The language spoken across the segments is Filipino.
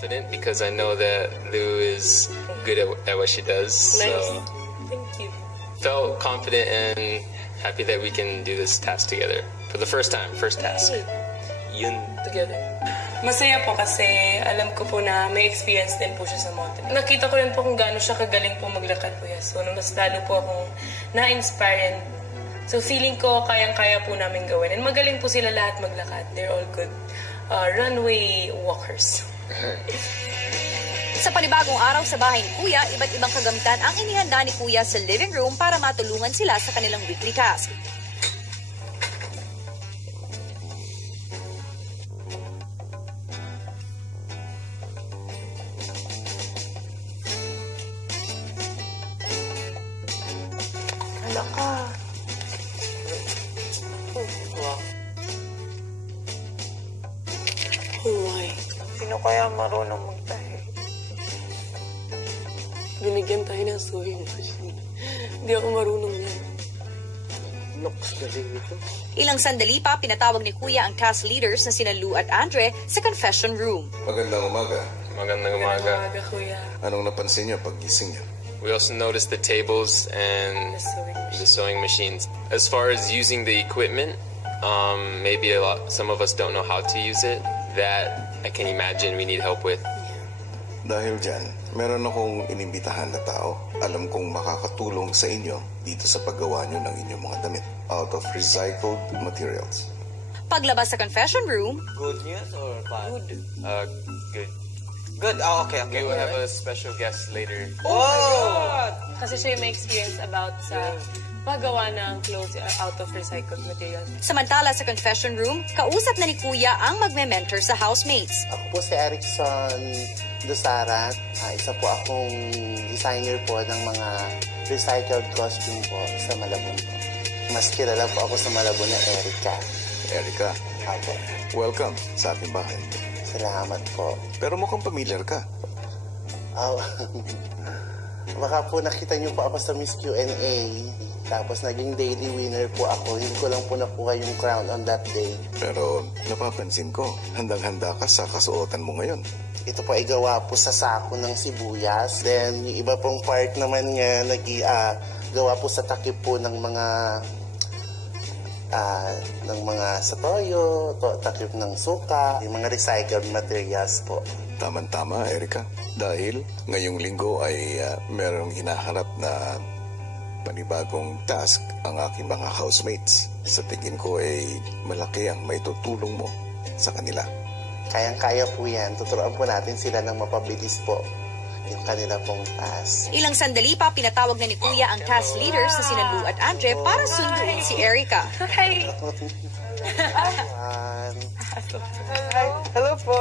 confident because I know that Lou is good at what she does. Nice. So Thank you. felt confident and happy that we can do this task together for the first time, first task. Yun. Together. Masaya po kasi alam ko po na may experience din po siya sa mountain. Nakita ko rin po kung gaano siya kagaling po maglakad po yan. So, mas lalo po akong na-inspire. So, feeling ko kayang-kaya po namin gawin. And magaling po sila lahat maglakad. They're all good runway walkers. Sa panibagong araw sa bahay ni Kuya, iba't ibang kagamitan ang inihanda ni Kuya sa living room para matulungan sila sa kanilang weekly task. Hala ka. Oh my. Sino kaya marunong magtahi? Binigyan tayo ng sewing machine. Hindi ako marunong yan. Looks galing ito. Ilang sandali pa, pinatawag ni Kuya ang task leaders na sina Lou at Andre sa confession room. Magandang umaga. Magandang umaga. Magandang umaga, Kuya. Anong napansin niyo pag gising niyo? We also noticed the tables and the sewing machines. As far as using the equipment, maybe some of us don't know how to use it. That I can imagine we need help with. Dahil dyan, meron akong inimbitahan na tao. Alam kong makakatulong sa inyo dito sa paggawa niyo ng inyong mga damit out of recycled materials. Paglabas sa confession room, Good news or bad? Good. Good. Good. Oh, okay. We will have a special guest later. Oh! Kasi siya yung may experience about sa paggawa ng clothes out of recycled materials. samantala sa confession room, kausap na ni Kuya ang magme-mentor sa housemates. Ako po si Erickson Dosarat. Isa po akong designer po ng mga recycled costume po sa Malabon po. Mas kilala po ako sa Malabon na Erica. Erica, Apo. welcome sa ating bahay. Salamat po. Pero mukhang familiar ka. Baka po nakita niyo po ako sa Miss Q&A. Tapos naging daily winner po ako. Hindi ko lang po nakuha yung crown on that day. Pero napapansin ko, handang-handa ka sa kasuotan mo ngayon. Ito po ay gawa po sa sako ng sibuyas. Then yung iba pong part naman niya, gawa po sa takip po ng mga sa toyo, takip ng suka, yung mga recycled materials po. Tama-tama, Erica. Dahil ngayong linggo ay merong hinaharap na panibagong task ang aking mga housemates. Sa tingin ko ay malaki ang may tutulong mo sa kanila. Kayang-kaya po yan. Tuturuan po natin sila ng mapabilis po yung kanila pong task. Ilang sandali pa, pinatawag na ni Kuya ang task leaders na sina Lou at Andre para sunduin si Erica. Hi! Hello po!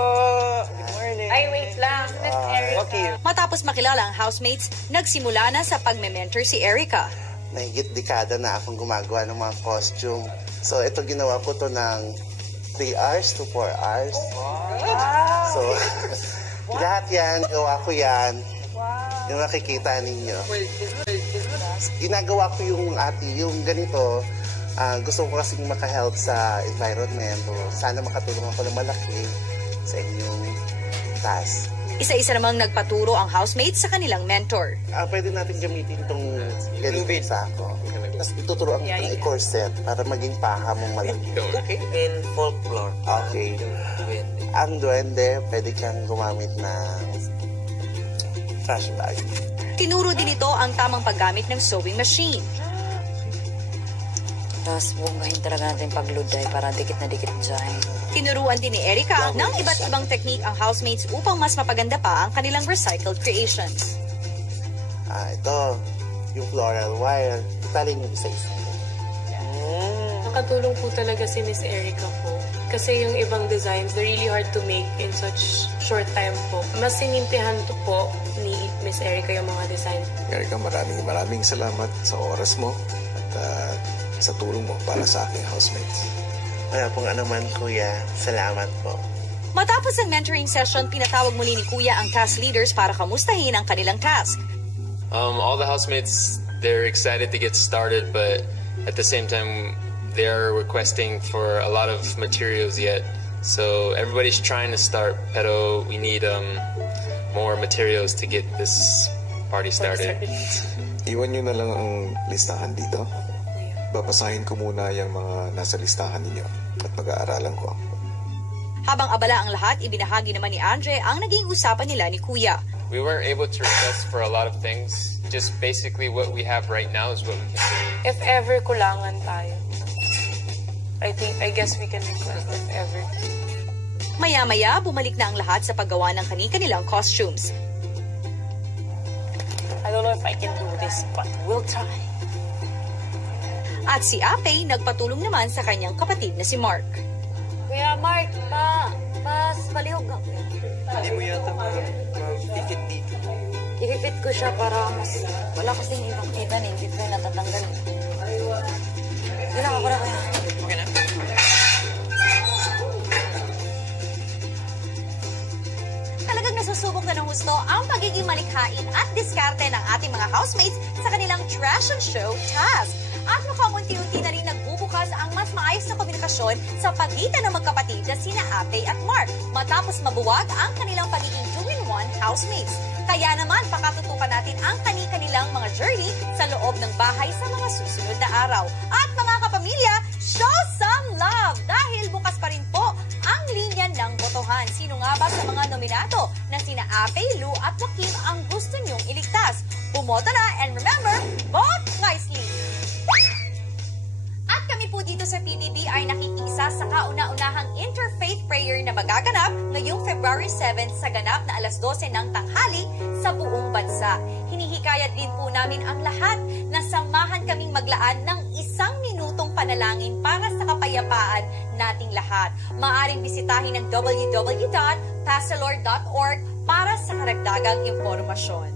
Good morning! Ay, wait lang. That's Erica. Okay. Matapos makilala ang housemates, nagsimula na sa pagme-mentor si Erica. Mahigit dekada na akong gumagawa ng mga costume. So, ito ginawa ko to ng 3 hours to 4 hours. So, lahat yan, gawa ko yan. Yung nakikita ninyo. Ginagawa ko yung ganito. Gusto ko kasing makahelp sa environment. Sana makatulong ako ng malaki sa inyong task. Isa-isa namang nagpaturo ang housemates sa kanilang mentor. Pwede natin gamitin itong ganitong sako. Tapos ituturuan ko ng corset para maging paha mong malaki. Okay. In folklore. Okay. Ang duwende, pwede kang gumamit ng trash bag. Tinuro din ito ang tamang paggamit ng sewing machine. Tapos bunggahin talaga natin pag-load para dikit na dikit dyan. Tinuruan din ni Erica ng iba't ibang technique ang housemates upang mas mapaganda pa ang kanilang recycled creations. Ito, yung floral wire. Italin yung isa-isa. Nakatulong po talaga si Miss Erica po. Kasi yung ibang designs, they're really hard to make in such short time po. Mas sinimplihan to po ni Miss Erica yung mga design. Erica, maraming salamat sa oras mo at sa tulong mo para sa aking housemates. Wala pong anuman, Kuya. Salamat po. Matapos ang mentoring session, pinatawag muli ni Kuya ang task leaders para kamustahin ang kanilang task. All the housemates, they're excited to get started, but at the same time, they're requesting for a lot of materials yet. So everybody's trying to start, pero we need more materials to get this party started. Iwan nyo na lang ang listahan dito. Babasahin ko muna yung mga nasa listahan ninyo at pag-aaralan ko. Habang abala ang lahat, ibinahagi naman ni Andre ang naging usapan nila ni Kuya. We weren't able to request for a lot of things. Just basically what we have right now is what we can do. If ever kulangan tayo, I guess we can request if ever. Maya-maya, bumalik na ang lahat sa paggawa ng kani-kanilang costumes. I don't know if I can do this, but we'll try. At si Ape nagpatulong naman sa kanyang kapatid na si Mark. Kuya Mark, mas palihog nga. Hindi mo yata mag-tikit dito. Ikipit ko siya para mas wala kasing ibang kita eh. Hindi ko yung natatanggal. Yun lang ako na kaya. Okay na? Talagang nasusubok na ng husto ang pagiging malikhain at diskarte ng ating mga housemates sa kanilang trash and show task. At mukhang unti-unti na rin nagbubukas ang mas maayos na komunikasyon sa pagitan ng magkapatid na sina Ape at Mark matapos mabuwag ang kanilang pagiging 2-in-1 housemates. Kaya naman, pakatutukan natin ang kani-kanilang mga journey sa loob ng bahay sa mga susunod na araw. At mga kapamilya, show some love! Dahil bukas pa rin po ang linya ng botohan. Sino nga ba sa mga nominado na sina Ape, Lou at Joaquin ang gusto nyong iligtas? Bumoto na and remember, vote wisely! At kami po dito sa PBB ay nakikiisa sa kauna-unahang interfaith prayer na magaganap ngayong February 7 sa ganap na alas 12 ng tanghali sa buong bansa. Hinihikayat din po namin ang lahat na samahan kaming maglaan ng 1 minutong panalangin para sa kapayapaan nating lahat. Maaaring bisitahin ang www.pastorlord.org para sa karagdagang impormasyon.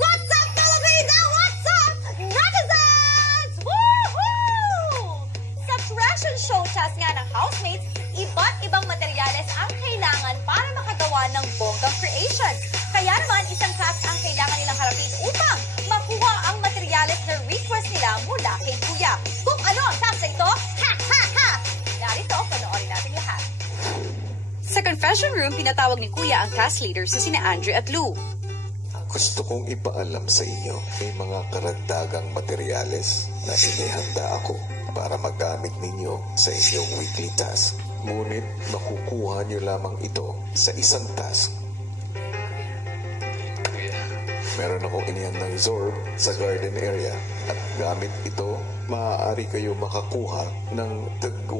What's up, Televida? What's up, netizens? Woohoo! Sa trash and show task nga ng housemates, iba't ibang materyales ang kailangan para makagawa ng bonggang creation. Kaya naman, isang task ang kailangan nilang harapin upang makuha ang materyales na request nila mula kay Kuya. Kung ano ang task na ito, ha ha ha! Narito, panoorin natin lahat. Sa confession room, pinatawag ni Kuya ang task leaders na sina Andre at Lou. Gusto kong ipaalam sa inyo, may mga karagdagang materyales na inihanda ako para magamit ninyo sa inyong weekly task. Ngunit makukuha nyo lamang ito sa isang task. Meron akong inihandang Zorb sa garden area at gamit ito, maaari kayo makakuha ng 8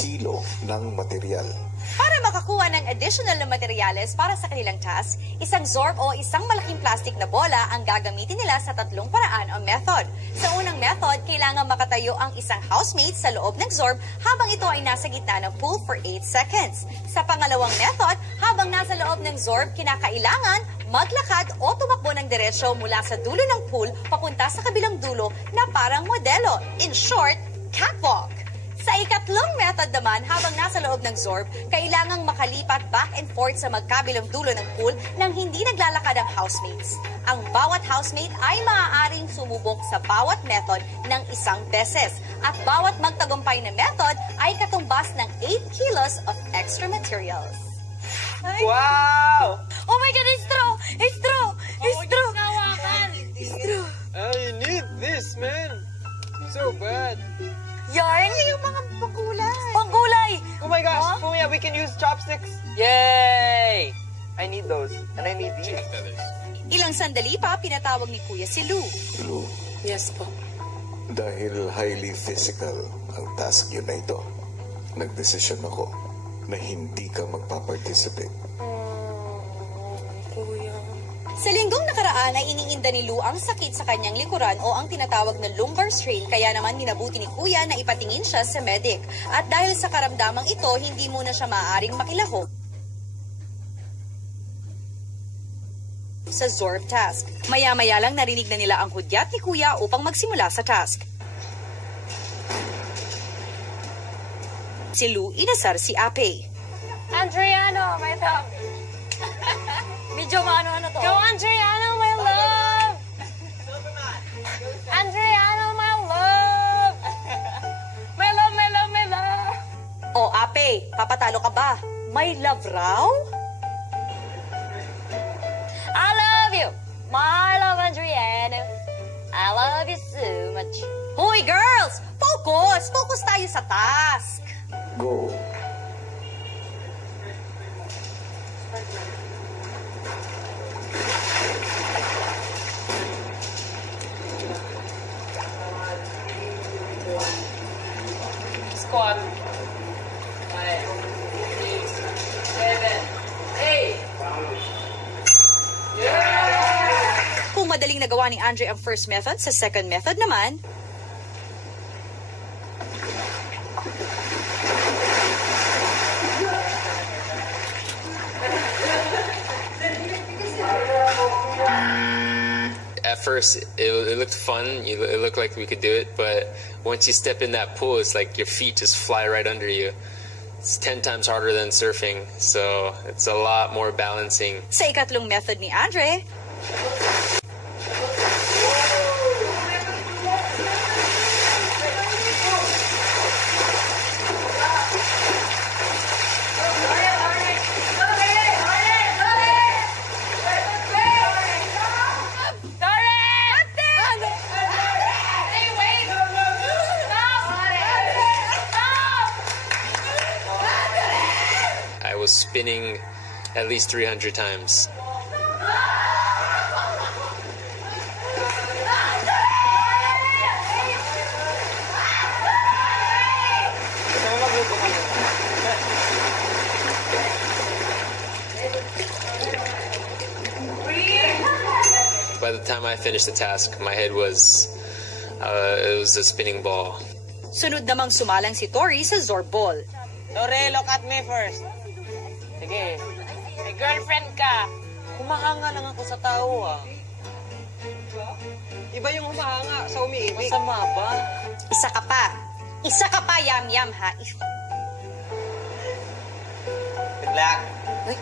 kilo ng material. Para makakuha ng additional na materyales para sa kanilang task, isang Zorb o isang malaking plastic na bola ang gagamitin nila sa 3 paraan o method. Sa unang method, kailangan makatayo ang isang housemate sa loob ng Zorb habang ito ay nasa gitna ng pool for 8 seconds. Sa pangalawang method, habang nasa loob ng Zorb, kinakailangan maglakad o tumakbo ng diretsyo mula sa dulo ng pool papunta sa kabilang dulo na parang modelo. In short, catwalk. Sa ikatlong method naman, habang nasa loob ng Zorb, kailangang makalipat back and forth sa magkabilang dulo ng pool nang hindi naglalakad ang housemates. Ang bawat housemate ay maaaring sumubok sa bawat method ng 1 beses at bawat magtagumpay na method ay katumbas ng 8 kilos of extra materials. Wow! Oh my God, it's true! It's true! It's true! It's true! I need this, man! So bad! Yarn? Yung mga pangkulay! Pangkulay! Oh my gosh, Pumia, we can use chopsticks! Yay! I need those. And I need these. Ilang sandali pa, pinatawag ni Kuya si Lou. Lou, Yes po. dahil highly physical ang task yun na ito, nagdesisyon ako na hindi ka magpa-participate. Kuya. Sa linggong nakaraan ay iniinda ni Lou ang sakit sa kanyang likuran o ang tinatawag na lumbar strain, kaya naman minabuti ni Kuya na ipatingin siya sa medic. At dahil sa karamdamang ito, hindi muna siya maaaring makilahok sa Zorb task. Maya-maya lang narinig na nila ang hudyat ni Kuya upang magsimula sa task. Si Lou inasar si Ape. Andriano, my love. Medyo maano-ano to. Go, Andriano, my love. Andriano, my love. My love, my love, my love. O O, Ape, papatalo ka ba? May love raw? I love you, my love Adriano. I love you so much. Hoy, girls! Focus! Focus tayo sa task. Go. Squat. 5, 6, 7, 8. Kung madaling nagawa ni Andre ang first method, sa second method naman, At first, it looked fun. It looked like we could do it, but once you step in that pool, it's like your feet just fly right under you. It's 10 times harder than surfing, so it's a lot more balancing. sa ikatlong method ni Andre, I was spinning at least 300 times. By the time I finished the task, my head was, it was a spinning ball. sunod namang sumalang si Tori sa Zorball. Lore, look at me first. Sige. May girlfriend ka. Humahanga lang ako sa tao, ah. Iba yung humahanga sa umiibig. Masama ba? Isa ka pa. Isa ka pa, yam-yam, ha? Good luck. Uy.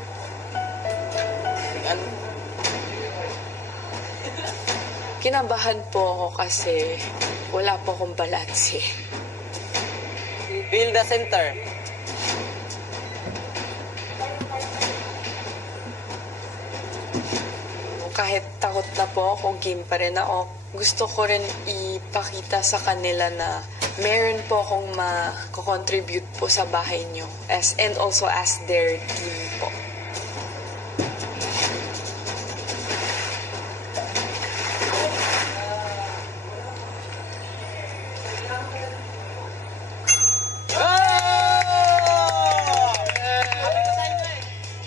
Ano? Kinabahan po ako kasi wala po akong balanse. Feel the center. Kahit takot na po ako, game pa rin ako. Gusto ko rin ipakita sa kanila na meron po akong ma-contribute po sa bahay nyo and also as their team po.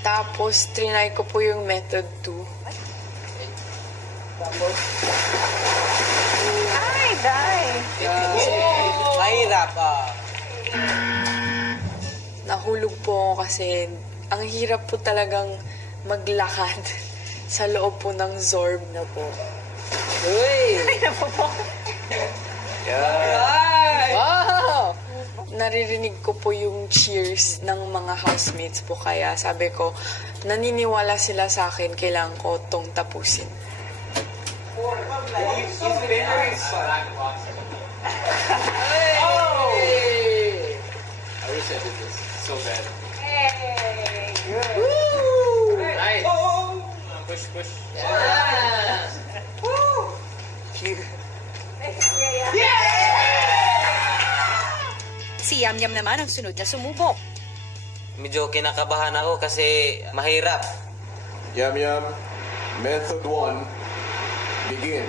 Tapos, trinay ko po yung method 2. Ay, die. Mahirap, ah. Nahulog po ako kasi ang hirap po talagang maglakad sa loob po ng Zorb na po. Uy! Wow! Naririnig ko po yung cheers ng mga housemates po kaya sabi ko, naniniwala sila sa akin, kailangan ko tong tapusin. I wish I did this so bad. Nice. Push, push. Si Yam-Yam naman ang sunod na sumubok. Medyo kinakabahan ako kasi mahirap. Yam-Yam, method 1, begin.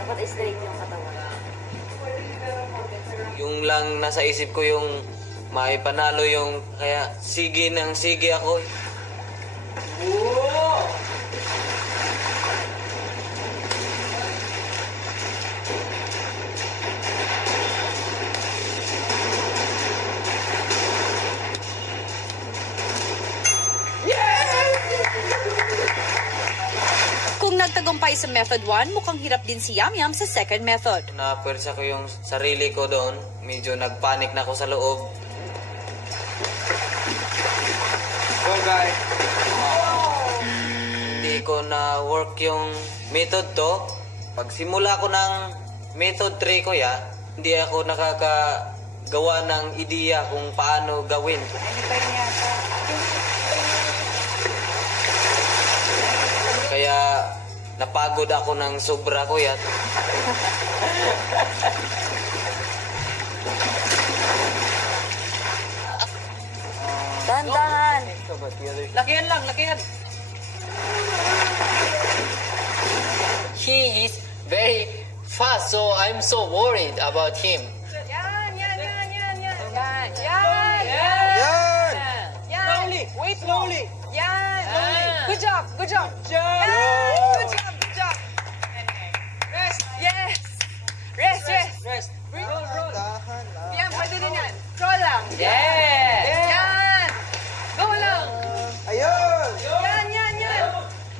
Dapat straight yung katawan. Yung lang nasa isip ko yung maipanalo yung kaya sige nang sige ako. Kung nagtagumpay sa method 1, mukhang hirap din si Yam-Yam sa second method. Napwersa ko yung sarili ko doon. Medyo nagpanik na ako sa loob. Go, guys! Hindi ko na work yung method to. Pagsimula ko ng method 3 ko ya, hindi ako nakakagawa ng ideya kung paano gawin. Kaya napagod ako ng sobra ko ya. Dahan-dahan. Lakihan lang, lakihan. He is very fast, so I'm so worried about him. Slowly, wait slowly. Good job. Good job. Good job. Rest. Yes. Rest. Roll. Yan, pwede din yan. Roll lang. Yan. Go lang. Ayun!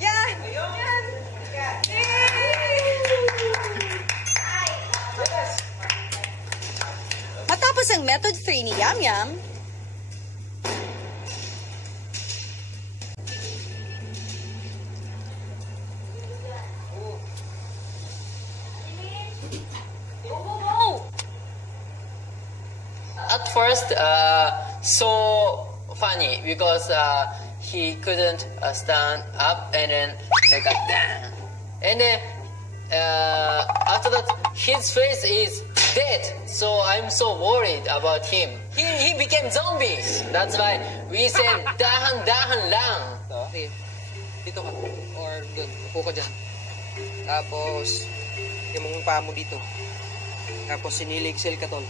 Yan. Matapos ang Method 3 ni Yam Yam, At first, so funny because he couldn't stand up and then like that. And then after that, his face is dead. So I'm so worried about him. He became zombie. That's why we said dahan-dahan lang. Okay. Dito ka. Or doon. Upo ka dyan. Tapos, yung mong paa mo dito. Tapos sinilig ka, tol.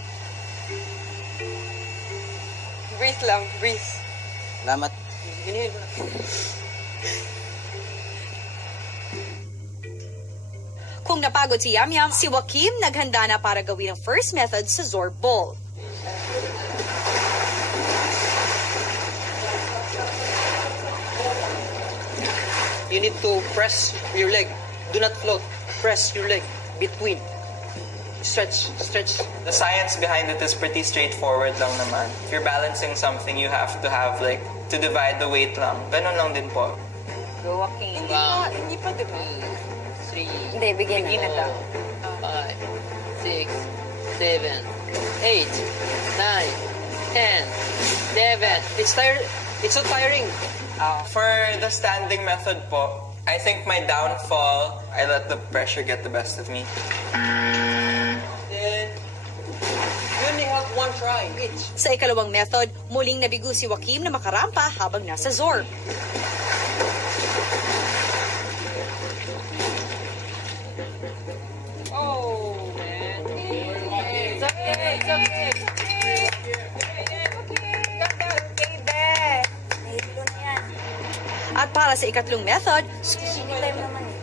Breathe lang. Breathe. Salamat. Inhale mo na. kung napagod si Yam Yam, si Joaquim naghanda na para gawin ang first method sa Zorb Ball. You need to press your leg. Do not float. Press your leg between. Stretch. The science behind it is pretty straightforward lang naman. If you're balancing something, you have to have like, to divide the weight lang. Ganon lang din po. Go, Joaquin. Hindi pa, di ba? 3, Hindi, bigyan na daw. 5, 6, 7, 8, 9, 10, 11. It's so tiring. For the standing method po, I think my downfall, I let the pressure get the best of me. Then, you only have one try each. Sa ikalawang method, muling nabigo si Joaquim na makarampa habang nasa Zorb. Oh, man. It's okay. At para sa ikatlong method, Anytime naman eh.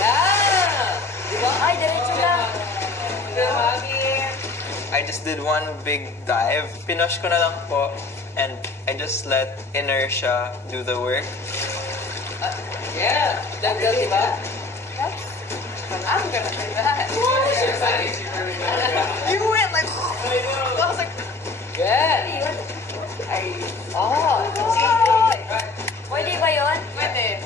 Yeah! Diba? Ay, diretso lang. I just did one big dive. Pinush ko na lang po. And I just let inertia do the work. Yeah! Dagdag, diba? I'm gonna try that. You went like... I was like... Good! Pwede ba yun? Pwede.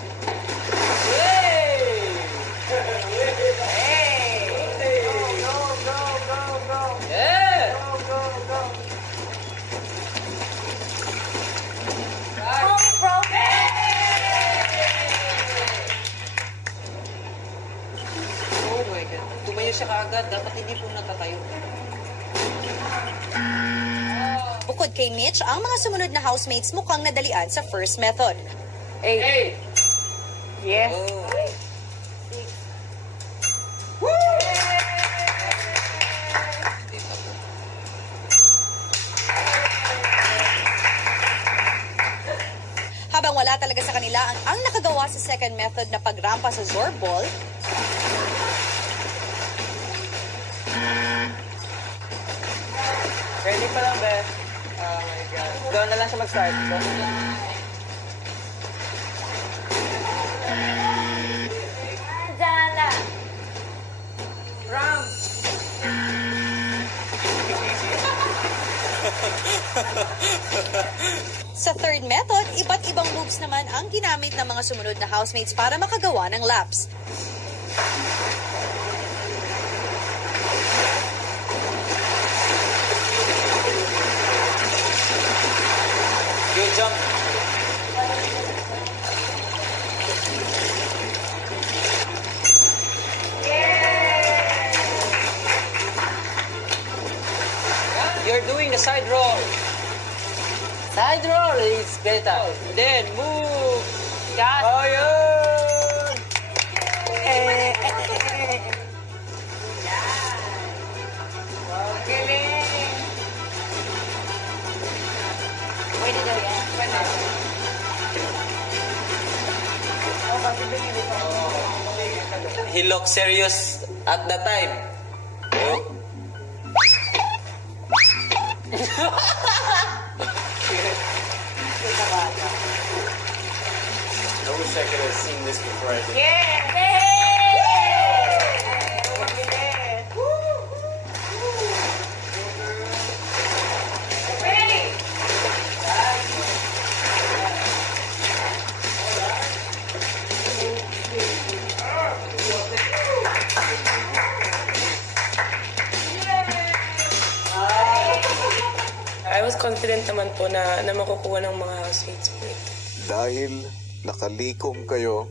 Go. Yeah! Oh my God. Tumayo siya kaagad. Dapat hindi po natatayo. Bukod kay Mitch, ang mga sumunod na housemates mukhang nadalian sa first method. 8. Yes. Oh. Habang wala talaga sa kanila ang nakagawa sa second method na pagrampa sa Zorb Ball, Ready pa lang, Beth? Oh my God. Doon na lang siya mag-start. Doon na lang. Diyan na. Ram! sa third method, iba't ibang moves naman ang ginamit ng mga sumunod na housemates para makagawa ng laps. You're doing the side roll. Side roll is better. Then move. Got it. Oh, yun. Galing. Pwede daw yan. He looked serious at the time. I wish I could have seen this before I did. I was confident naman po na makukuha ng mga housemates po ito. Dahil nakalikom kayo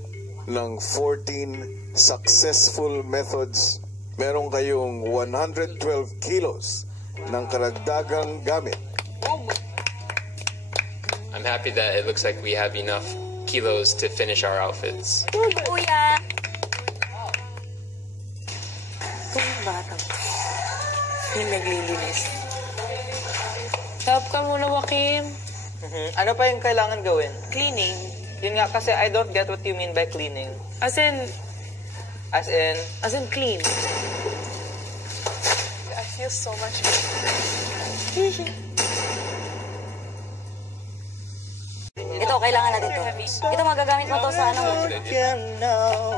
ng 14 successful methods, meron kayong 112 kilos ng karagdagang gamit. I'm happy that it looks like we have enough kilos to finish our outfits. Kuya! Itong batang. Yung naglilinis. Help ka muna, Joaquim. Ano pa yung kailangan gawin? Cleaning. Yun nga, kasi I don't get what you mean by cleaning. As in clean. I feel so much Ito, kailangan natin to. Ito, magagamit mo to sa ano.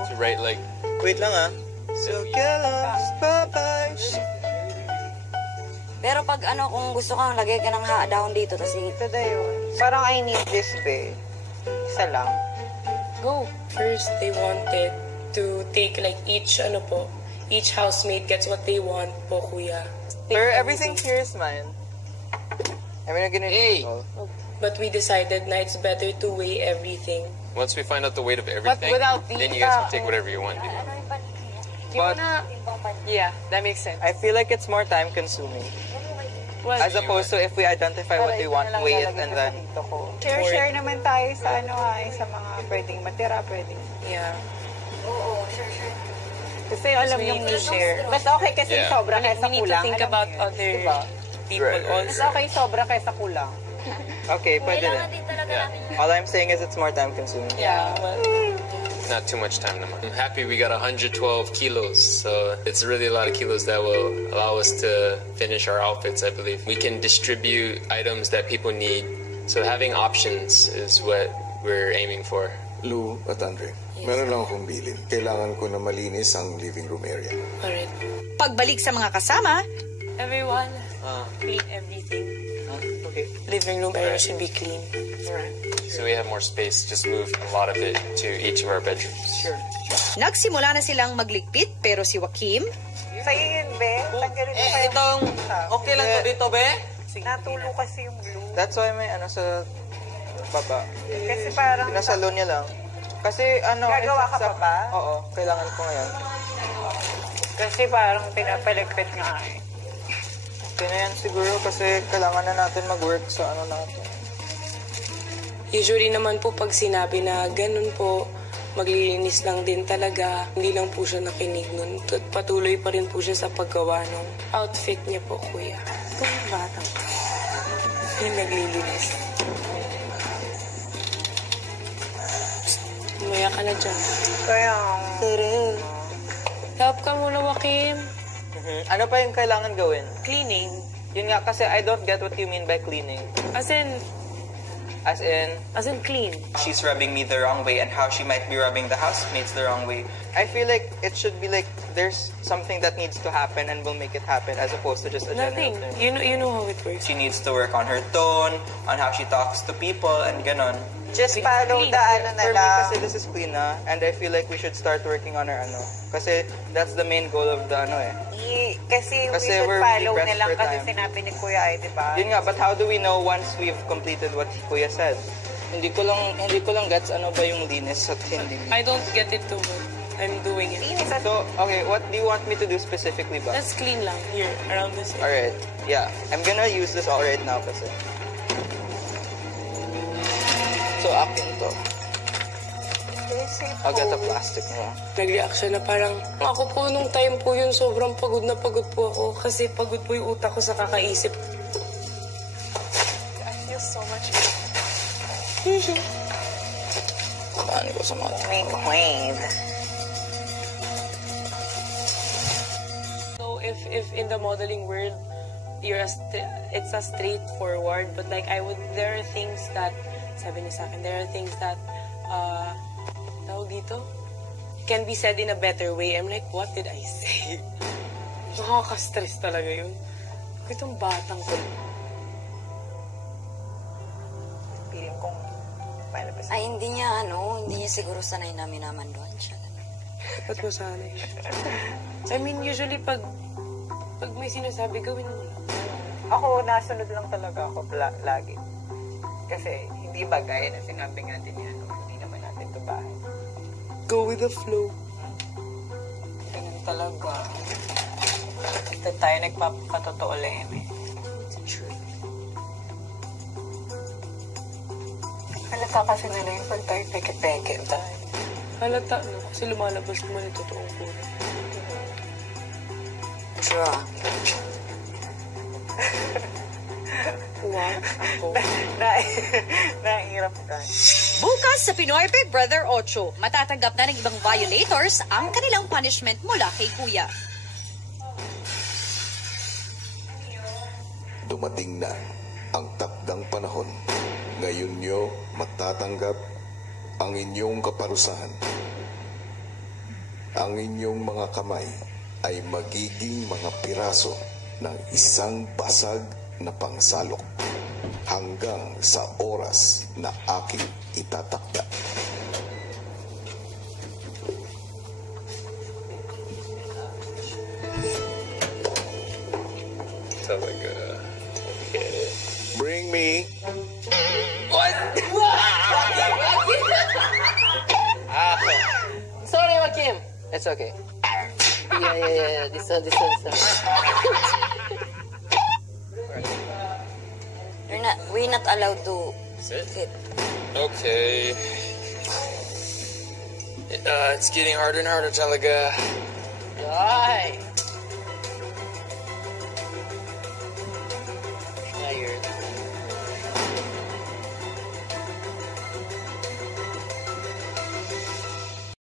To write like... Wait lang ah. So get lost, bye-bye. Pero pag ano, kung gusto kang lagay ka ng down dito, tapos Ito na yun. Parang I need this, be. Isa lang. Go. First, they wanted to take like each housemate gets what they want po, kuya. Pero everything here is mine. I mean, I'm gonna... Hey! But we decided na it's better to weigh everything. Once we find out the weight of everything, without then you guys can take whatever you want. But Yeah, that makes sense. I feel like it's more time-consuming. Well, As opposed to if we identify what we want, weigh it, and then... Share naman tayo sa sa mga pwedeng matira, pwedeng... Yeah. Oo, sure. Kasi alam we yung need to share. Mas okay kasi Yeah. sobra We kaysa need to kulang. think Alam mo about yun, other diba? people Right. Mas also. okay sobra kaysa kulang. Okay, pwede din. All I'm saying is it's more time-consuming. Yeah, well, Not too much time naman. I'm happy we got 112 kilos, so it's really a lot of kilos that will allow us to finish our outfits, I believe. We can distribute items that people need, so having options is what we're aiming for. Lou at Andre, meron lang akong bilin. Kailangan ko na malinis ang living room area. alright. Pagbalik sa mga kasama, Everyone, clean everything. Okay. Living room area should be clean. So we have more space, just move a lot of it to each of our bedrooms. Sure. nagsimula na silang magligpit pero si Joaquim, Sa yun, be. Tanggalin mo kayo. Itong... Okay lang to dito, be? Natulo kasi yung glue. That's why may ano sa baba. Kasi parang... Pinasalo niya lang. Kasi ano... Gagawa ka pa ba? Oo, kailangan ko ngayon. Kasi parang pinapaligpit nga eh. Okay na yan siguro kasi kailangan na natin mag-work sa ano natin. Usually naman po pag sinabi na ganun po, maglilinis lang din talaga. Hindi lang po siya nakinig nun. Patuloy pa rin po siya sa paggawa ng outfit niya po, kuya. Itong batang. Yung naglilinis. Umaya ka na dyan. Kaya... Help ka muna, Joaquim. Ano pa yung kailangan gawin? Cleaning. Yun nga, kasi I don't get what you mean by cleaning. As in clean. She's rubbing me the wrong way and how she might be rubbing the housemates the wrong way. I feel like it should be like there's something that needs to happen and we'll make it happen as opposed to just a Nothing. general thing. You know how it works. She needs to work on her tone, on how she talks to people, and ganon. Just follow the ano na For me, lang. kasi this is clean na, and I feel like we should start working on our ano. Kasi that's the main goal of the ano eh. Kasi we should we're follow really na lang pressed for kasi time. sinabi ni Kuya ay, di ba? Yun nga, but how do we know once we've completed what Kuya said? Hindi ko lang gets ano ba yung linis at hindi. I don't get it too well. I'm doing it. So, okay, what do you want me to do specifically ba? Let's clean lang here, around this area. Alright, yeah. I'm gonna use this all right now kasi. So, akin to. I'll get the plastic mo. Nag-react siya na parang, ako po nung time po yun, sobrang pagod na pagod po ako kasi pagod po yung utak ko sa kakaisip. I feel so much Saan ko sa mga... So if in the modeling world, it's a straightforward, but like there are things that, sabi niya sa akin, there are things that, tawag dito, can be said in a better way. I'm like, what did I say? Nakaka-stress talaga yun. Itong batang ko. feeling kong palabas. Ay, hindi niya siguro sanay na minamanduan siya. Ba't mo sanay? I mean, usually pag may sinasabi, gawin mo lang. Ako, nasunod lang talaga ako lagi. Kasi hindi ba gaya na sinabi nga din yan, hindi naman natin ito bahay. Go with the flow. Ganun talaga. Ito tayo nagpapatotoo lang eh. True. Halata kasi nila yung pag tayo peke-peke tayo. Halata, no? Kasi lumalabas naman yung totoong kulay. True. Wow, ako. Nahihirap ka. Bukas sa Pinoy Big Brother 8, matatanggap na ng ibang violators ang kanilang punishment mula kay Kuya. Dumating na ang takdang panahon. Ngayon nyo matatanggap ang inyong kaparusahan. Ang inyong mga kamay ay magiging mga piraso ng isang basag na pangsalok hanggang sa oras na aking itatakda. Talaga. Okay. Bring me. What? Sorry, Joaquin. It's okay. Yeah. This one. We're not allowed to Sit. Okay. It's getting harder and harder talaga. Ay.